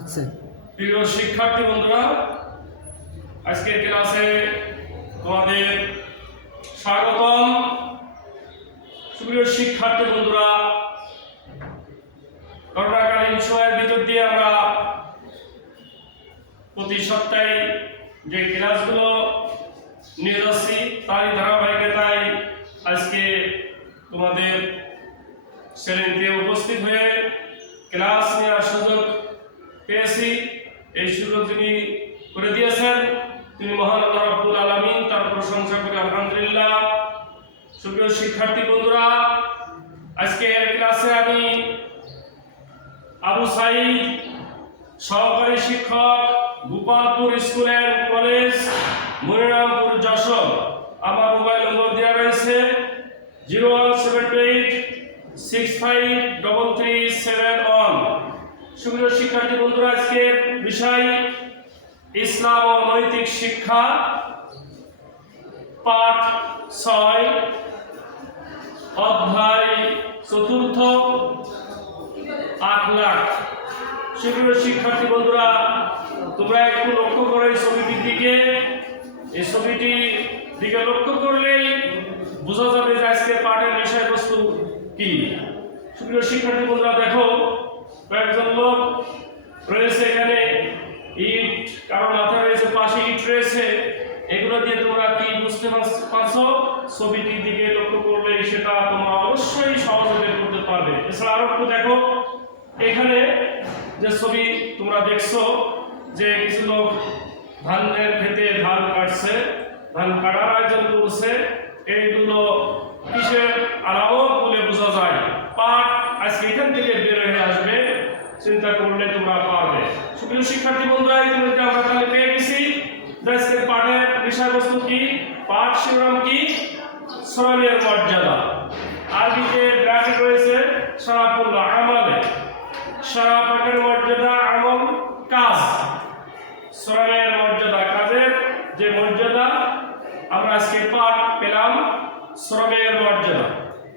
আচ্ছা, প্রিয় শিক্ষার্থী বন্ধুরা, আজকের ক্লাসে তোমাদের স্বাগতম। প্রিয় শিক্ষার্থী বন্ধুরা, করোনাকালীন সময়ের ভিতর দিয়ে আমরা প্রতি সপ্তাহে যে ক্লাসগুলো নিয়ে যাচ্ছি তারই ধারাবাহিকতায় আজকে তোমাদের শ্রেণীতে উপস্থিত হয়ে ক্লাস নেওয়ার সুযোগ পেয়েছি। এই সুযোগ যিনি করে দিয়েছেন তিনি মহান আল্লাহ রাব্বুল আলামিন, তার প্রশংসা করি আলহামদুলিল্লাহ। সুপ্রিয় শিক্ষার্থী বন্ধুরা, আজকের ক্লাসে আমি আবু সাইদ, সহকারী শিক্ষক, Gopalpur school and college, Monirampur, Jessore. আমার মোবাইল নম্বর দেওয়া রয়েছে 017865337 সুপ্রিয় শিক্ষার্থী বন্ধুরা, আজকের বিষয় ইসলাম ও নৈতিক শিক্ষা, পাঠ 6, অধ্যায় 4, আখলাক। সুপ্রিয় শিক্ষার্থী বন্ধুরা, তোমরা একটু লক্ষ্য করো এই ছবিটির দিকে। এই ছবিটির দিকে লক্ষ্য করলেই বোঝা যাবে যে আজকের পাঠের বিষয়বস্তু কি। সুপ্রিয় শিক্ষার্থী বন্ধুরা, দেখো কয়েকজন লোক রয়েছে এখানে, ইট কারো মাথায় রয়েছে, পাশে ইট রয়েছে। এগুলো দিয়ে তোমরা কি বুঝতে পারছো? ছবিটির দিকে লক্ষ্য করলে সেটা তোমরা অবশ্যই সহজে বের করতে পারবে। এছাড়া আরো একটু দেখো, এখানে যে ছবি তোমরা দেখছো যে কিছু লোক ধানের খেতে ধান কাটছে, ধান কাটার আয়োজন করছে। এইগুলো কিসের আলামত বলে বোঝা যায়? পাঠ আজকে এখান থেকে বের হয়ে আসবে, চিন্তা করলে তোমরা পারবে। সুপ্রিয় শিক্ষার্থী বন্ধুরা, ইতিমধ্যে আমরা তাহলে পেয়ে গেছি আজকের পাঠের বিষয়বস্তু কি, পাঠ শিরোনাম কি, শ্রমের মর্যাদা। আরবিতে ব্র্যাকেট রয়েছে শারাফুল আমালে, শারাফের মর্যাদা, আমল কাজ। শ্রমের মর্যাদা, কাজের যে মর্যাদা, আমরা আজকে পাঠ পেলাম শ্রমের মর্যাদা।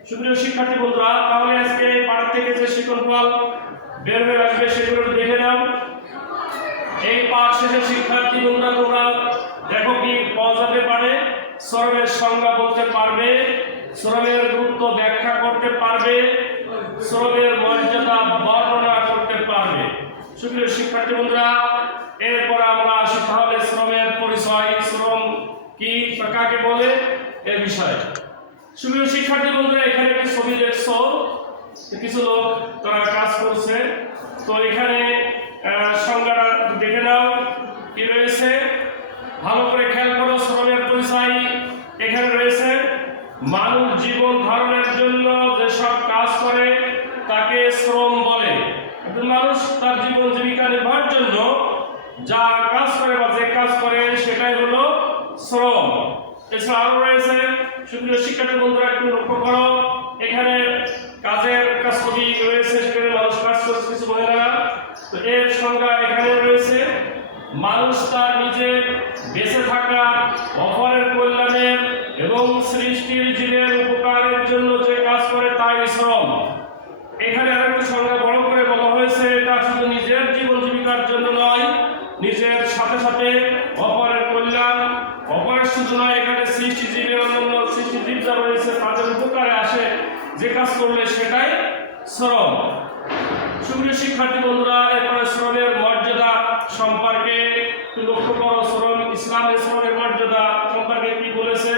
সুপ্রিয় শিক্ষার্থী বন্ধুরা, তাহলে আজকে এই পাঠ থেকে যে শিক্ষণফল বের হয়ে আসবে সেগুলো দেখে নাও। এই পাঠ শেষে শিক্ষার্থী বন্ধুরা তোমরা দেখো কি পাওয়া যাবে পারে। শ্রমের সংজ্ঞা বলতে পারবে, শ্রমের গুরুত্ব ব্যাখ্যা করতে পারবে, শ্রমের মর্যাদা বর্ণনা করতে পারবে। সুপ্রিয় শিক্ষার্থী বন্ধুরা, এরপর আমরা আসি তাহলে শ্রমের পরিচয়, শ্রম কি, কাকে বলে, এ বিষয়ে। সুপ্রিয় শিক্ষার্থী বন্ধুরা, এখানে একটি ছবি দেখছো, কিছু লোক তারা কাজ করছে। তো এখানে সংজ্ঞাটা দেখে নাও কি রয়েছে, ভালো করে খেয়াল করো। শ্রমের পরিচয় এখানে রয়েছে মানুষ জীবন ধারণের জন্য যেসব কাজ করে তাকে শ্রম বলে। মানুষ তার জীবন জীবিকা নির্বাহের জন্য যা কাজ করে বা যে কাজ করে সেটাই হলো শ্রম। এছাড়া আরো রয়েছে, সুপ্রিয় শিক্ষার্থী বন্ধুরা একটু লক্ষ্য করো, এখানে কাজের কাজ ছবি রয়েছে, সেখানে মানুষ কাজ করছে, কিছু মহিলারা। তো এর সংজ্ঞা এখানে রয়েছে মানুষ তার নিজের বেঁচে থাকা, অপরের কল্যাণের এবং সৃষ্টির জীবের উপকারের জন্য যে কাজ করে তাই শ্রম। এখানে আরেকটু সংজ্ঞা বড় করে বলা হয়েছে, এটা শুধু নিজের জীবন জীবিকার জন্য নয়, নিজের সাথে সাথে অপরের কল্যাণ, অপরের শুধু নয়, এখানে সৃষ্টিজীবের অন্যান্য সৃষ্টিজীব যা রয়েছে তাদের উপকারে আসে যে কাজ করলে সেটাই শ্রম। সুপ্রিয় শিক্ষার্থী বন্ধুরা, এরপরে শ্রমের মর্যাদা সম্পর্কে একটু লক্ষ্য করো। শ্রম, ইসলামের শ্রমের মর্যাদা সম্পর্কে কি বলেছে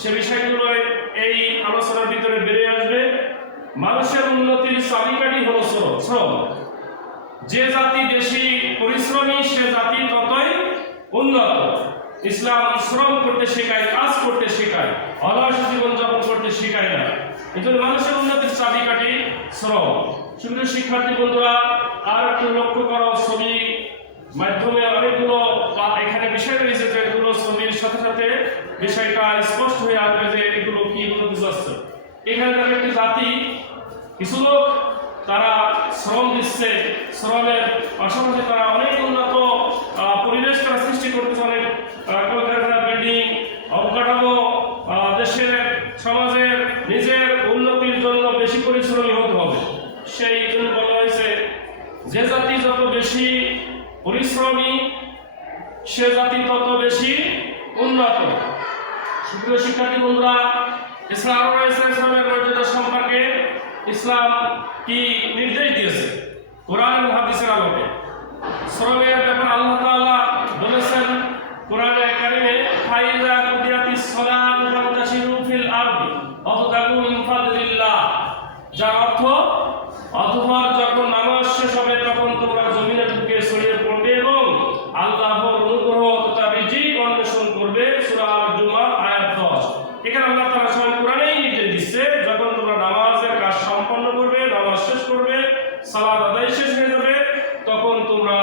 সে বিষয়গুলো এই আলোচনার ভিতরে বেরিয়ে আসবে। মানুষের উন্নতির চাবিকাঠি হলো শ্রম। যে জাতি বেশি পরিশ্রমী সে জাতি ততই উন্নত। ইসলাম শ্রম করতে শেখায়, কাজ করতে শেখায়, অলস জীবনযাপন করতে শেখায় না। এই জন্য মানুষের উন্নতির চাবিকাঠি শ্রম। সুপ্রিয় শিক্ষার্থী বন্ধুরা, আর একটু লক্ষ্য করো, ছবি মাধ্যমে অনেকগুলো এখানে বিষয় রয়েছে, যেগুলো ছবির সাথে সাথে বিষয়টা স্পষ্ট হয়ে আসবে যে এগুলো কি বুঝাচ্ছে। এখানে তার একটি জাতি, কিছু লোক তারা শ্রম দিচ্ছে, শ্রমের পাশাপাশি তারা অনেক উন্নত পরিবেশ তারা সৃষ্টি করতেছে, অনেক কলকারখানা, বিল্ডিং, অবকাঠামো, দেশের সমাজের নিজের উন্নতির জন্য বেশি পরিশ্রমী হতে হবে। সেই জন্য বলা হয়েছে যে জাতি যত বেশি পরিশ্রমী সে জাতি তত বেশি উন্নত। সুপ্রিয় শিক্ষার্থী বন্ধুরা, এছাড়া আরো রয়েছে শ্রমের মর্যাদা সম্পর্কে ইসলাম কি নির্দেশ দিয়েছে কোরআন এবং হাদিসের আলোকে। শ্রমের ব্যাপারে আল্লাহ তাআলা বলেছেন কোরআনে কারিমে, ফাইযা কুদিয়াতিস সালাতু ফান্তাশিরু ফিল আরদি ওয়াবতাগু মিন ফাদলিল্লাহ, যার অর্থ অতঃপর যখন নামাজ শেষ হবে তখন তোমরা জমিনে ঢুকে ছড়িয়ে পড়বে এবং আল্লাহর অনুগ্রহ তথা রিজিক অন্বেষণ করবে। সূরা আল-জুমা আয়াত 10। এখানে আল্লাহ তাআলা স্বয়ং কোরআনেই নির্দেশ দিচ্ছে, যখন তোমরা নামাজের কাজ সম্পন্ন করবে, নামাজ শেষ করবে, সালাত আদায় শেষ হয়ে যাবে, তখন তোমরা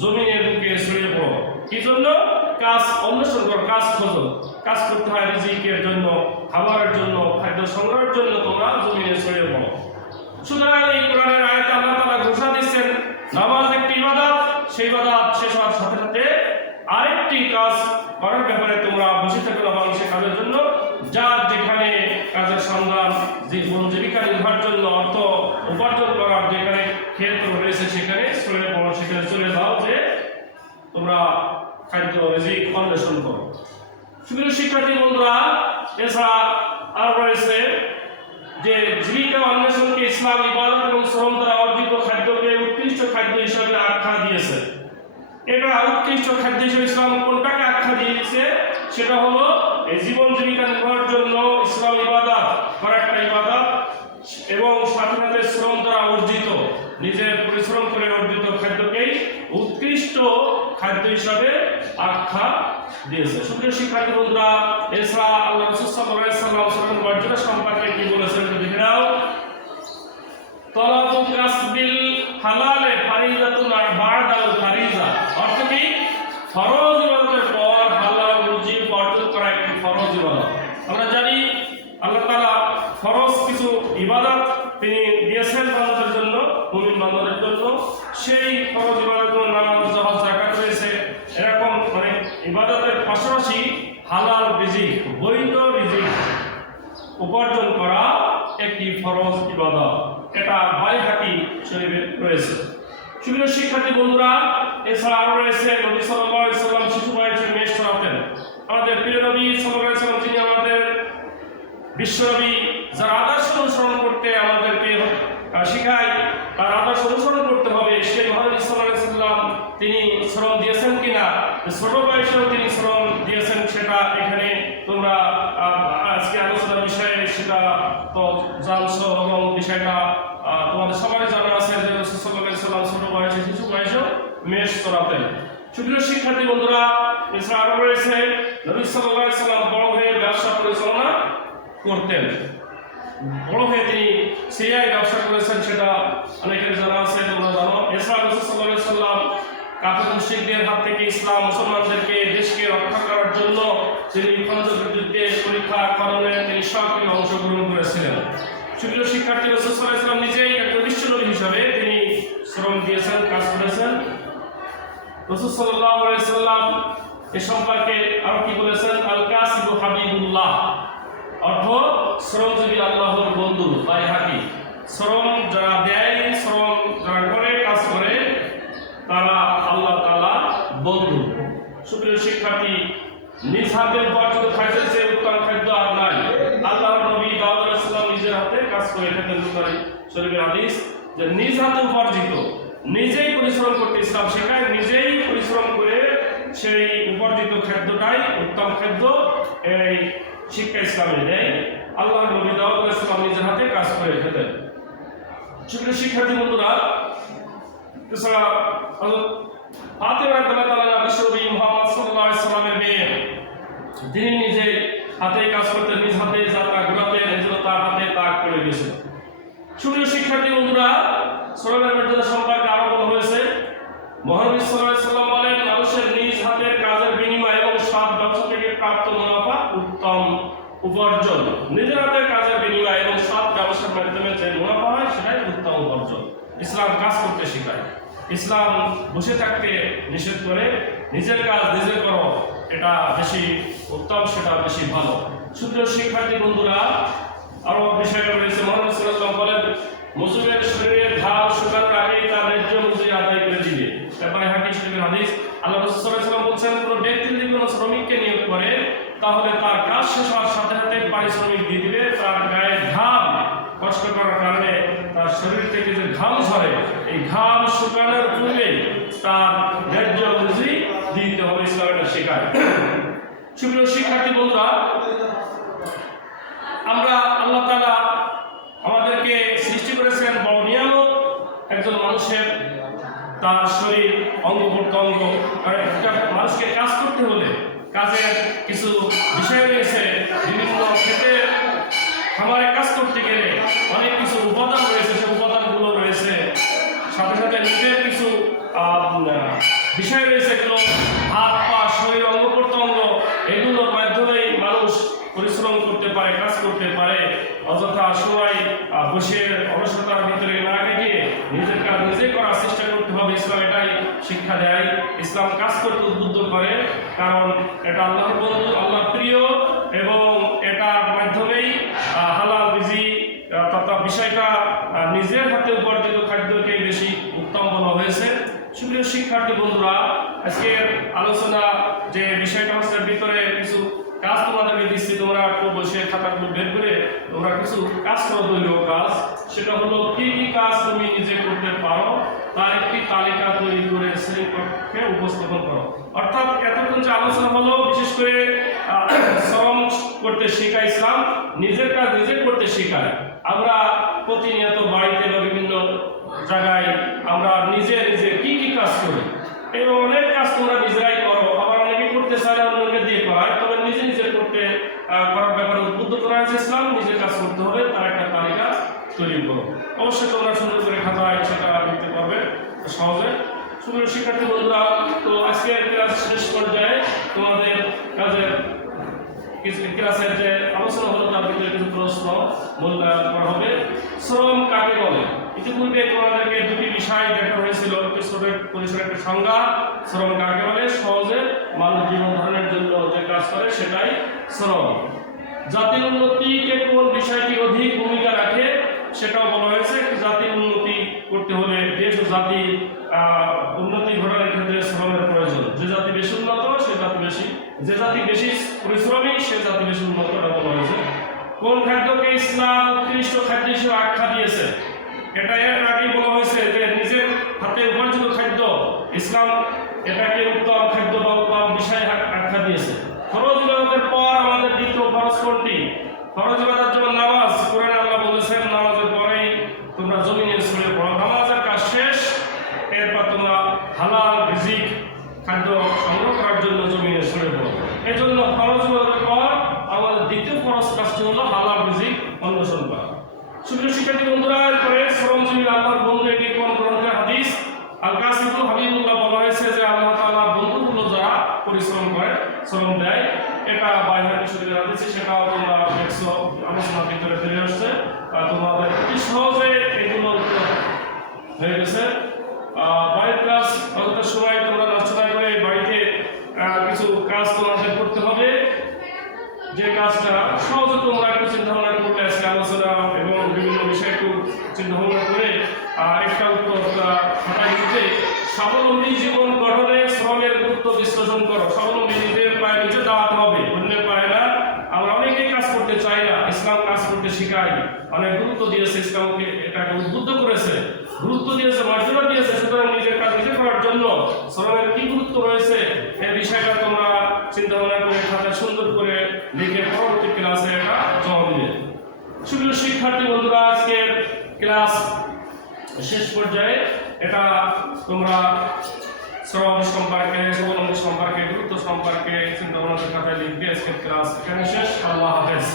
জমিনে ঢুকে ছড়িয়ে পড়ো। কি জন্য? কাজ অন্বেষণ করো, কাজ খোঁজো। কাজ করতে হয় রিজিকের জন্য, খাবারের জন্য, খাদ্য সংগ্রহের জন্য তোমরা জমিনে ছড়িয়ে পড়ো। সুতরাং এই কোরআনের আয়াতে আল্লাহ তাআলা ঘোষণা দিচ্ছেন নামাজ একটি ইবাদত, সেই ইবাদত শেষ হওয়ার সাথে সাথে আরেকটি কাজ করার ব্যাপারে তোমরা বসে থাকো না, সে কাজের জন্য যার যেখানে কাজের সন্ধান, জীবন জীবিকা নির্বাহের জন্য অর্থ উপার্জন করার যেখানে ক্ষেত্র রয়েছে সেখানে ছড়িয়ে পড়ো, সেখানে চলে যাও যে তোমরা খাদ্য রিজিক অন্বেষণ করো। সুপ্রিয় শিক্ষার্থী বন্ধুরা, এছাড়া আর রয়েছে যে জীবিকা অন্বেষণকে ইসলাম ইবাদত এবং শ্রম দ্বারা অর্জিত খাদ্যকে উৎকৃষ্ট খাদ্য হিসেবে আখ্যা দিয়েছে। এটা উৎকৃষ্ট খাদ্য হিসেবে ইসলাম কোনটাকে আখ্যা দিয়েছে? সেটা হলো এই জীবন জীবিকা নির্বাহের জন্য ইসলাম ইবাদত করা একটা ইবাদত এবং সাথে সাথে শ্রম দ্বারা অর্জিত, নিজের পরিশ্রম করে অর্জিত খাদ্যকেই উৎকৃষ্ট খাদ্য হিসাবে আখ্যা দিয়েছে। সুপ্রিয় শিক্ষার্থী বন্ধুরা, এছাড়া আল্লাহ রাসূল সাল্লাল্লাহু আলাইহি ওয়াসাল্লাম মর্যাদা সম্পর্কে কি বলেছেন দেখে নাও। তলাবু কাসবিল হালালে ফারিজাতুন বা'দাল ফারিজা, অর্থ কি? ফরজ ইবাদতের পর হালাল রুজি অর্জন করা একটি ফরজ ইবাদত। আমরা জানি আল্লাহ তাআলা ফরজ কিছু ইবাদত তিনি দিয়েছেন বান্দাদের জন্য, মুমিন বান্দাদের জন্য। সেই ফরজ ইবাদতের নামাজ, যাহাজ, যাকাত রয়েছে। এরকম অনেক ইবাদতের পাশাপাশি হালাল রিজিক, বৈধ রিজিক উপার্জন করা একটি ফরজ ইবাদত। এটা বাইহাকি শরীফে রয়েছে। সুপ্রিয় শিক্ষার্থী বন্ধুরা, এছাড়া আরো রয়েছে নবী সাল্লাল্লাহু আলাইহি ওয়াসাল্লাম শিশু বয়সে মেষ চড়াতেন। আমাদের প্রিয় নবী সাল্লাল্লাহু আলাইহি ওয়াসাল্লাম, যিনি আমাদের বিশ্বনবী, যার আদর্শ অনুসরণ করতে আমাদেরকে শিখায়, তার আদর্শ অনুসরণ করতে হবে, সেই মহানবী সাল্লাল্লাহু আলাইহি ওয়াসাল্লাম তিনি শ্রম দিয়েছেন কিনা, ছোট বয়সেও তিনি শ্রম দিয়েছেন, সেটা এখানে তোমরা আজকে আলোচনার বিষয়ে সেটা তো জানছো এবং বিষয়টা তোমাদের সবারই জানা আছে যে রাসূল সাল্লাল্লাহু আলাইহি ওয়াসাল্লাম ছোট বয়সে, শিশু বয়সেও মেষ চড়াতেন। সুপ্রিয় শিক্ষার্থী বন্ধুরা, এছাড়া আরো রয়েছে নবী সাল্লাল্লাহু আলাইহি ওয়াসাল্লাম বড় হয়ে ব্যবসা পরিচালনা করতেন। বড় হয়ে তিনি সিরিয়ায় ব্যবসা করেছেন, সেটা অনেকের জানা আছে, তোমরা জানো। এছাড়া রাসূল সাল্লাল্লাহু আলাইহি ওয়াসাল্লাম কাফির মুশরিকদের হাত থেকে ইসলাম মুসলমানদেরকে, দেশকে রক্ষা করার জন্য তিনি খন্দক যুদ্ধে পরীক্ষা করণে তিনি সক্রিয় অংশগ্রহণ করেছিলেন। সুপ্রিয় শিক্ষার্থী, রাসূল সাল্লাল্লাহু আলাইহি ওয়াসাল্লাম নিজেই একজন বিশ্বনবী হিসাবে তিনি শ্রম দিয়েছেন, কাজ করেছেন। রাসূল সাল্লাল্লাহু আলাইহি ওয়াসাল্লাম এ সম্পর্কে আরো কি বলেছেন? আল কাসিবু হাবিবুল্লাহ, অর্থ শ্রমজীবী আল্লাহর বন্ধু। বাইহাকি, শ্রম যারা দেয়, শ্রম যারা করে, কাজ করে, তারা আল্লাহ তাআলা বন্ধু। সুপ্রিয় শিক্ষার্থী, নিজ হাতে উপার্জিত খাদ্যের চেয়ে উত্তম খাদ্য আর নাই। আল্লাহর নবী দাউদ আলাইহিস সালাম নিজের হাতে কাজ করে খেতেন। বুখারী শরীফের হাদিস যে নিজ হাতে উপার্জিত, নিজেই পরিশ্রম করতে ইসলাম শেখায়, নিজেই পরিশ্রম করে সেই উপার্জিত খাদ্যটাই উত্তম খাদ্য, এই শিক্ষা ইসলামে দেয়। আল্লাহর নবী দাউদ আলাইহিস সালাম নিজের হাতে কাজ করে খেতেন। সুপ্রিয় শিক্ষার্থী বন্ধুরা, এছাড়া ফাতেমা রাদিয়াল্লাহু তাআলা বিশ্বনবী মুহাম্মদ সাল্লাল্লাহু আলাইহি ওয়াসাল্লামের মেয়ে, তিনি নিজে হাতে কাজ করতেন, নিজ হাতে যাত্রা ঘোরাতেন, এজন্য তার হাতে তাক পড়ে গেছিল। সুপ্রিয় শিক্ষার্থী বন্ধুরা, শ্রমের মর্যাদা সম্পর্কে আরো বলা হয়েছে। মহানবী সাল্লাল্লাহু আলাইহি ওয়াসাল্লাম বলেন, মানুষের নিজ হাতের কাজের বিনিময় এবং সৎ ব্যবসা থেকে প্রাপ্ত মুনাফা উত্তম উপার্জন। নিজের হাতের কাজের বিনিময় এবং সৎ ব্যবসার মাধ্যমে যে মুনাফা হয় সেটাই উত্তম উপার্জন। ইসলাম কাজ করতে শেখায়, ইসলাম বসে থাকতে নিষেধ করে। নিজের কাজ নিজে করো, এটা বেশি উত্তম, সেটা বেশি ভালো। সুপ্রিয় শিক্ষার্থী বন্ধুরা, আরো বিষয়টা রয়েছে। মহানবী সাল্লাল্লাহু আলাইহি ওয়াসাল্লাম বলেন, মজুরের শরীরের ঘাম শুকানোর আগেই তার ন্যায্য মজুরি আদায় করে দিবে। বাইহাকী শরীফের হাদিস। আল্লাহ রাসূল সাল্লাল্লাহু আলাইহি ওয়াসাল্লাম বলেছেন, কোন ব্যক্তি যদি কোনো শ্রমিককে নিয়োগ করে তাহলে তার কাজ শেষ হওয়ার সাথে সাথে পারিশ্রমিক দিয়ে দিবে। তার গায়ে ঘাম কষ্ট করার কারণে তার শরীর থেকে যে ঘাম ঝরে, এই ঘাম শুকানোর পূর্বে তার ন্যায্য মজুরি দিতে হবে। ইসলাম এটা শেখায়। সুপ্রিয় শিক্ষার্থী বন্ধুরা, আমরা আল্লাহ তাআলা আমাদেরকে সৃষ্টি করেছেন বড় নিয়ামত। একজন মানুষের তার শরীর অঙ্গ প্রত্যঙ্গ, একটা মানুষকে কাজ করতে হলে কাজের কিছু বিষয় রয়েছে। বিভিন্ন ক্ষেত্রে খামারে কাজ করতে গেলে অনেক কিছু উপাদান রয়েছে, সেই উপাদানগুলো রয়েছে। সাথে সাথে নিজের কিছু বিষয় রয়েছে, এগুলো হাত পা শরীর অঙ্গ প্রত্যঙ্গ, এগুলোর মাধ্যমেই মানুষ পরিশ্রম করতে পারে, কাজ করতে পারে। অযথা সময় বসে অলসতার ভিতরে না কাটিয়ে নিজের কাজ নিজে করার চেষ্টা করতে হবে। ইসলাম এটাই শিক্ষা দেয়। ইসলাম কাজ করতে উদ্বুদ্ধ করে, কারণ এটা আল্লাহর বন্ধু, আল্লাহ প্রিয়, এবং এটার মাধ্যমেই হালাল রিজি তথা বিষয়টা নিজের হাতে উপার্জিত খাদ্যকে বেশি উত্তম বলা হয়েছে। সুপ্রিয় শিক্ষার্থী বন্ধুরা, আজকের আলোচনা যে বিষয়টা হচ্ছে, ভিতরে কিছু কাজ তোমাদেরকে দিচ্ছি, তোমরা একটু বসে খাতাগুলো বের করে তোমরা কিছু কাজ করো, দলীয় কাজ। সেটা হলো কি কি কাজ তুমি নিজে করতে পারো তার একটি তালিকা তৈরি করে শ্রেণীকক্ষে উপস্থাপন করো। অর্থাৎ এতক্ষণ যে আলোচনা হলো, বিশেষ করে শ্রম করতে শেখা ইসলাম, নিজের কাজ নিজে করতে শেখায়। আমরা প্রতিনিয়ত বাড়িতে বা বিভিন্ন জায়গায় আমরা নিজে নিজে কি কি কাজ করি, এবং অনেক কাজ তোমরা নিজেরাই করো, আবার অনেকে করতে চাইলে অন্যকে দিয়ে করায়। তবে নিজে নিজে করতে করার ব্যাপারে উদ্বুদ্ধ করা হয়েছে ইসলাম। নিজের কাজ করতে হবে, তার একটা তালিকা তৈরি করো। অবশ্যই তোমরা সুন্দর করে খাতায় সেটা লিখতে পারবে সহজে। সুপ্রিয় শিক্ষার্থী বন্ধুরা, তো আজকের ক্লাস শেষ পর্যায়ে তোমাদের কাজের কিছু ক্লাসের যে আলোচনা হলো তার ভিতরে কিছু প্রশ্ন মূল্যায়ন করা হবে। শ্রম কাকে বলে? ইতিপূর্বে তোমাদেরকে দুটি বিষয় দেখা হয়েছিল। পরিসরের একটা সংজ্ঞা, শ্রম কাকে বলে, সহজে মানুষ জীবন ধারণের জন্য যে কাজ করে সেটাই শ্রম। জাতির উন্নতিতে কোন বিষয়টি অধিক ভূমিকা রাখে সেটাও বলা হয়েছে। জাতির উন্নতি করতে হলে, দেশ ও জাতি উন্নতি ঘটানোর ক্ষেত্রে শ্রমের প্রয়োজন। যে জাতি বেশি উন্নত সে জাতি বেশি, যে জাতি বেশি পরিশ্রমী সে জাতি বেশি উন্নত, এটা বলা হয়েছে। কোন খাদ্যকে ইসলাম উৎকৃষ্ট খাদ্য হিসেবে আখ্যা দিয়েছে? এটা এর আগে বলা হয়েছে যে নিজের হাতে উপার্জিত খাদ্য, ইসলাম এটাকে উত্তম খাদ্য বা উত্তম বিষয় আখ্যা দিয়েছে। ফরজ ইবাদতের পর আমাদের দ্বিতীয় ফরজ কোনটি? ফরজ ইবাদত যেমন নামাজ, কোরআনে আল্লাহ বলেছেন নামাজের পরেই তোমরা জমিনে ছড়িয়ে পড়ো। নামাজের কাজ শেষ, এরপর তোমরা হালাল রিজিক খাদ্য সংগ্রহ করার জন্য জমিনে ছড়িয়ে পড়ো। এই জন্য ফরজ ইবাদতের পর আমাদের দ্বিতীয় ফরজ কাজটি হলো হালাল রিজিক অন্বেষণ করা। সুপ্রিয় শিক্ষার্থী বন্ধুরা, এরপরে শ্রমজীবী আল্লাহর বন্ধু, এটি কোন গ্রন্থের হাদিস? আল কাসিমুল হাবিবুল্লাহ বলা হয়েছে যে আল্লাহ তাআলার বন্ধুগুলো যারা পরিশ্রম করে, শ্রম দেয়, এটা বাইহাকী শরীফের হাদিস। সেটাও তোমরা দেখছো, আলোচনার ভিতরে ফিরে আসছে, তোমাদের অতি সহজে এগুলো হয়ে গেছে। বাড়ির কাজ অযথা সময় তোমরা নষ্ট না করে বাড়িতে কিছু কাজ তোমাদের করতে হবে, যে কাজটা সহজে তোমরা একটু চিন্তা ভাবনা করলে, আজকে আলোচনা এবং বিভিন্ন বিষয় একটু চিন্তা ভাবনা করে একটা উত্তর খাতায় লিখে স্বাবলম্বী জীবন গঠনে শ্রমের গুরুত্ব বিশ্লেষণ করো। স্বাবলম্বী নিজের পায়ে নিজে দাঁড়াতে হবে, অন্যের পায়ে না। আমরা অনেকেই কাজ করতে চাই না, ইসলাম কাজ করতে শেখায়, অনেক গুরুত্ব দিয়েছে, ইসলামকে এটাকে উদ্বুদ্ধ করেছে, গুরুত্ব দিয়েছে, মর্যাদা দিয়েছে। সুতরাং নিজের কাজ নিজে করার জন্য শ্রমের কি গুরুত্ব রয়েছে এই বিষয়টা তোমরা চিন্তা ভাবনা করে খাতায় সুন্দর করে লিখে পরবর্তী ক্লাসে এটা জমা দিবে। সুপ্রিয় শিক্ষার্থী বন্ধুরা, আজকের ক্লাস শেষ পর্যায়ে এটা তোমরা শ্রম সম্পর্কে, স্বাবলম্বী সম্পর্কে, গুরুত্ব সম্পর্কে চিন্তা ভাবনা খাতায় লিখবে। আজকের ক্লাস এখানে শেষ। আল্লাহ হাফেজ।